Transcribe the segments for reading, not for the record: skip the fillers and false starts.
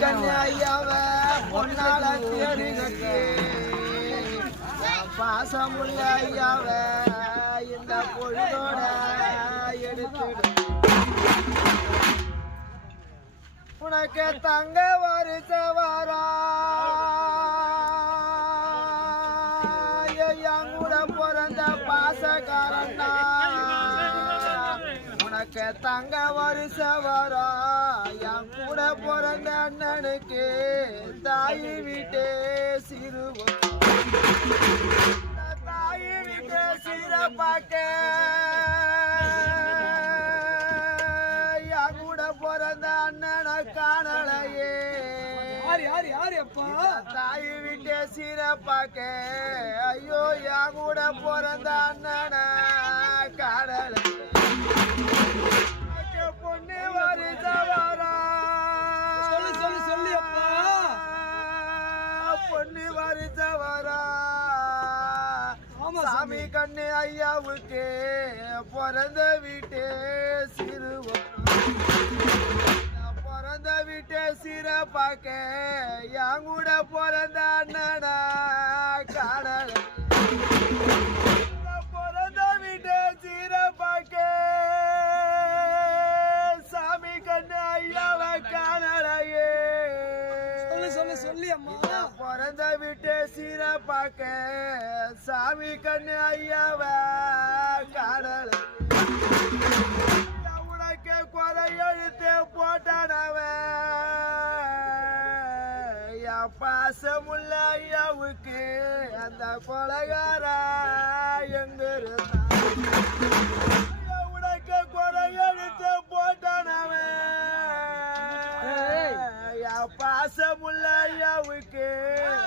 கண்ணு ஐயாவ பொன்னால தேடி கட்டி பாசமுள்ள ஐயாவ இந்த பொழுதோட எடுத்துடு உனக்கு தங்க வருஷ வாரா என் கூட பிறந்த பாசக்காரன்னா உனக்கு தங்க வருஷ வாரா என் கூட பிறந்த அண்ணனுக்கு தாய் வீட்டே சிறுவன் தாய் வீட்டே சிறப்பாக்க என் கூட பிறந்த அண்ணனை காணலையே தாய் வீட்டே சிறப்பாக்க ஐயோ என் கூட பிறந்த அண்ணனை காணலை பொண்ணு வருஷவாரா பொண்ணு வருஷவாரா சாமி கண்ணு ஐயாவுக்கு பிறந்த வீட்டே சிறுவன் பிறந்த வீட்டே சிறப்பாக்க என் கூட பிறந்த அண்ணனா காடல பிறந்த வீட்டே சிறப்பாக்க சாமி கண்ணு ஐயாவை காணலையே சொல்லி அம்மா பிறந்த வீட்டே சிறப்பாக்க சாமி கண்ணு ஐயாவை காணல உனக்கு குறை எழுத்து போட்டானவன் என் பாசமுள்ள ஐயாவுக்கு அந்த கொலைகார எங்க உனக்கு குறை எழுத்து போட்டானவன் என் பாசமுள்ள ஐயாவுக்கு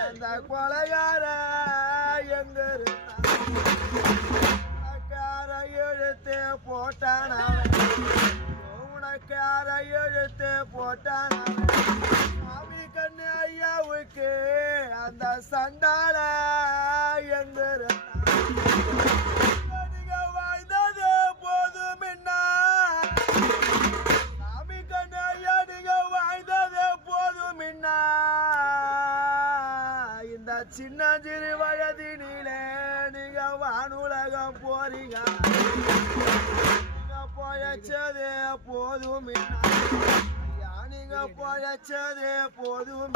அந்த கொலைகார எங்க எழுத்து போட்டானவன் உனக்கு அரை எழுத்து போட்டானவன் சாமி கண்ணு ஐயாவுக்கு அந்த சண்டால எங்க நீங்க வாழ்ந்தது போதும் என்ன சாமி கண்ணு ஐயா நீங்க வாழ்ந்தது போதும் என்ன இந்த சின்ன சிறு வயதினிலே நீங்க வானுலகம் போறீங்க பொழைச்சதே போதும் நீங்க பொழைச்சதே போதும்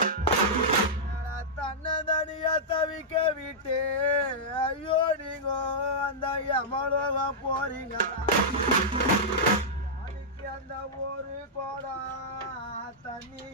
தன்னை தனிய தவிக்க விட்டு ஐயோ நீங்க அந்த யமலோகம் போறீங்க அந்த ஒரு கோடா தண்ணி